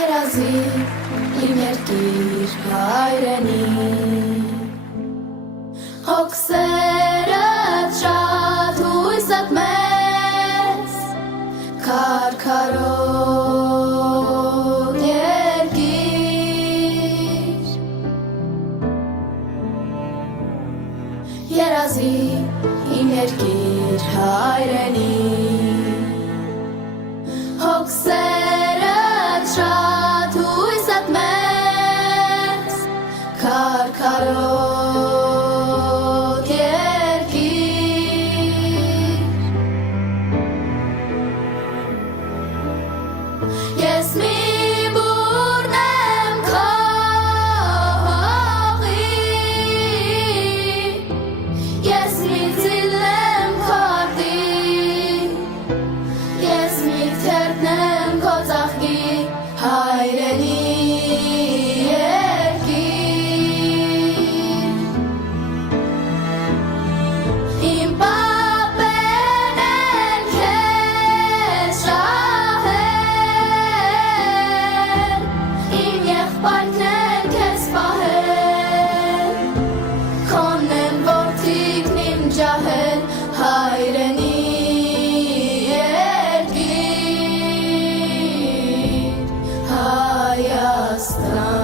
Երազի իմ երկիր հայրենի Հոգսերդ շատ հույսդ մեծ Քարքարոտ երկիր Երազի իմ երկիր հայրենի Հոգսերդ շատ հույսդ մեծ Քարքարոտ երկիր Ես մի բուրն եմ քո հողի Ես մի ծիլ եմ քո արտի Ես մի թերթն եմ քո ծաղկի հայրենի երկիր Իմ պապերն են քեզ շահել Իմ եղբայրն են քեզ պահել Քոնն են որդիքն իմ ջահել հայրենի երկիր Հայաստան